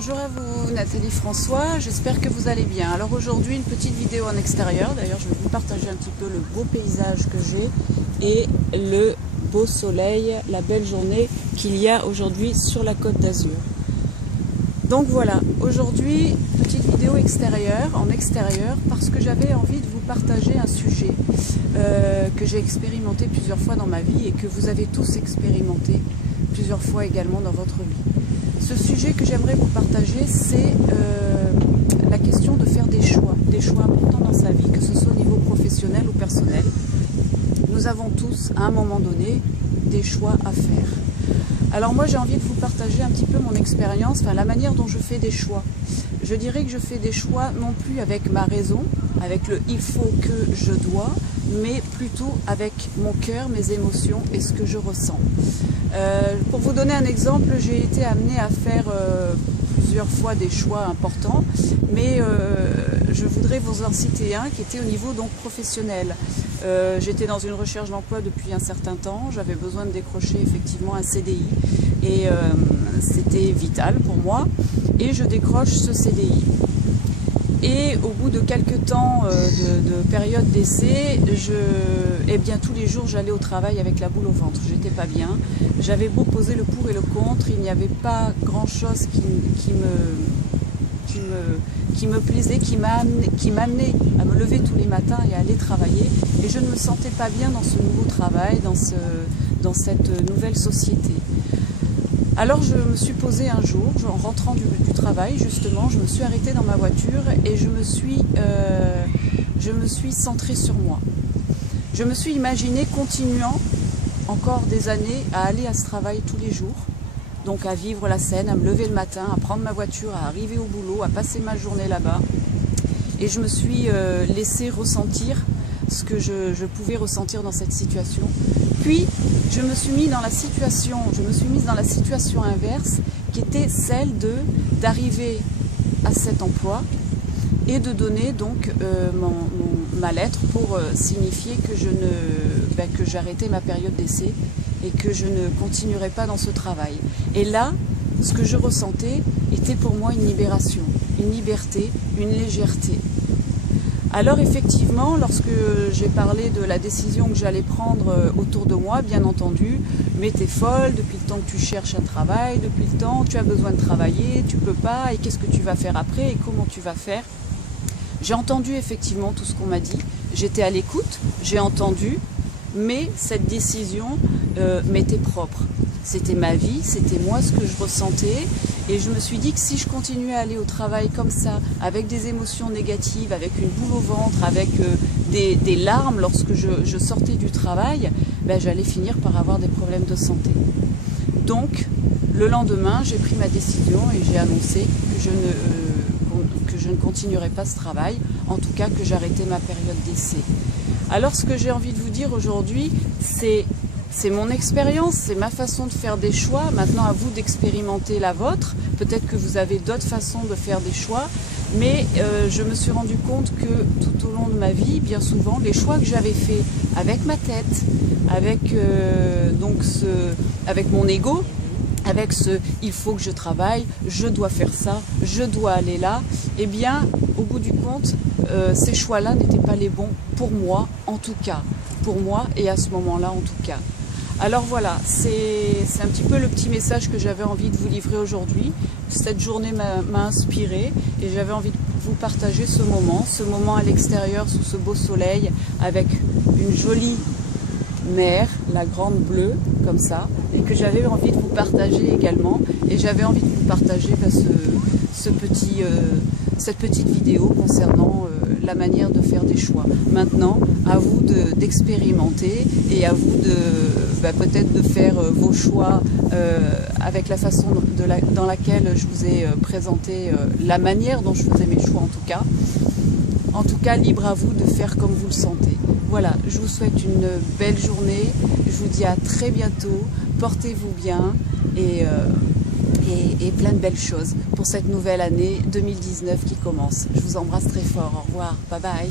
Bonjour à vous, Nathalie François, j'espère que vous allez bien. Alors aujourd'hui une petite vidéo en extérieur, d'ailleurs je vais vous partager un petit peu le beau paysage que j'ai et le beau soleil, la belle journée qu'il y a aujourd'hui sur la Côte d'Azur. Donc voilà, aujourd'hui petite vidéo extérieure, en extérieur, parce que j'avais envie de vous partager un sujet que j'ai expérimenté plusieurs fois dans ma vie et que vous avez tous expérimenté plusieurs fois également dans votre vie. Ce sujet que j'aimerais vous partager, c'est la question de faire des choix importants dans sa vie, que ce soit au niveau professionnel ou personnel. Nous avons tous, à un moment donné, des choix à faire. Alors moi, j'ai envie de vous partager un petit peu mon expérience, enfin la manière dont je fais des choix. Je dirais que je fais des choix non plus avec ma raison, avec le « il faut que je dois », mais plutôt avec mon cœur, mes émotions et ce que je ressens. Pour vous donner un exemple, j'ai été amenée à faire plusieurs fois des choix importants, mais je voudrais vous en citer un qui était au niveau donc professionnel. J'étais dans une recherche d'emploi depuis un certain temps, j'avais besoin de décrocher effectivement un CDI et c'était vital pour moi et je décroche ce CDI. Et au bout de quelques temps de période d'essai, eh bien tous les jours j'allais au travail avec la boule au ventre. J'étais pas bien. J'avais beau poser le pour et le contre, il n'y avait pas grand chose qui me plaisait, qui m'amenait à me lever tous les matins et à aller travailler. Et je ne me sentais pas bien dans ce nouveau travail, dans cette nouvelle société. Alors je me suis posée un jour, en rentrant du travail justement, je me suis arrêtée dans ma voiture et je me suis centrée sur moi. Je me suis imaginée continuant encore des années à aller à ce travail tous les jours, donc à vivre la scène, à me lever le matin, à prendre ma voiture, à arriver au boulot, à passer ma journée là-bas. Et je me suis laissée ressentir ce que je pouvais ressentir dans cette situation. Puis, je me suis mise dans la situation inverse, qui était celle d'arriver à cet emploi et de donner donc ma lettre pour signifier que j'arrêtais ma période d'essai et que je ne continuerais pas dans ce travail. Et là, ce que je ressentais était pour moi une libération, une liberté, une légèreté. Alors effectivement, lorsque j'ai parlé de la décision que j'allais prendre autour de moi, bien entendu, mais t'es folle, depuis le temps que tu cherches un travail, depuis le temps que tu as besoin de travailler, tu peux pas, et qu'est-ce que tu vas faire après, et comment tu vas faire? J'ai entendu effectivement tout ce qu'on m'a dit, j'étais à l'écoute, j'ai entendu, mais cette décision m'était propre. C'était ma vie, c'était moi ce que je ressentais. Et je me suis dit que si je continuais à aller au travail comme ça, avec des émotions négatives, avec une boule au ventre, avec des larmes lorsque je sortais du travail, ben, j'allais finir par avoir des problèmes de santé. Donc, le lendemain, j'ai pris ma décision et j'ai annoncé que je ne continuerais pas ce travail, en tout cas que j'arrêtais ma période d'essai. Alors, ce que j'ai envie de vous dire aujourd'hui, c'est mon expérience, c'est ma façon de faire des choix. Maintenant, à vous d'expérimenter la vôtre. Peut-être que vous avez d'autres façons de faire des choix. Mais je me suis rendu compte que tout au long de ma vie, bien souvent, les choix que j'avais faits avec ma tête, avec mon ego, avec ce « il faut que je travaille, je dois faire ça, je dois aller là », eh bien, au bout du compte, ces choix-là n'étaient pas les bons pour moi, en tout cas. Pour moi et à ce moment-là, en tout cas. Alors voilà, c'est un petit peu le petit message que j'avais envie de vous livrer aujourd'hui. Cette journée m'a inspirée et j'avais envie de vous partager ce moment à l'extérieur sous ce beau soleil avec une jolie mer, la grande bleue, comme ça, et que j'avais envie de vous partager également. Et j'avais envie de vous partager cette petite vidéo concernant la manière de faire des choix. Maintenant, à vous d'expérimenter et à vous peut-être de faire vos choix avec la façon dans laquelle je vous ai présenté la manière dont je faisais mes choix en tout cas. En tout cas, libre à vous de faire comme vous le sentez. Voilà, je vous souhaite une belle journée. Je vous dis à très bientôt. Portez-vous bien et plein de belles choses pour cette nouvelle année 2019 qui commence. Je vous embrasse très fort. Au revoir. Bye bye.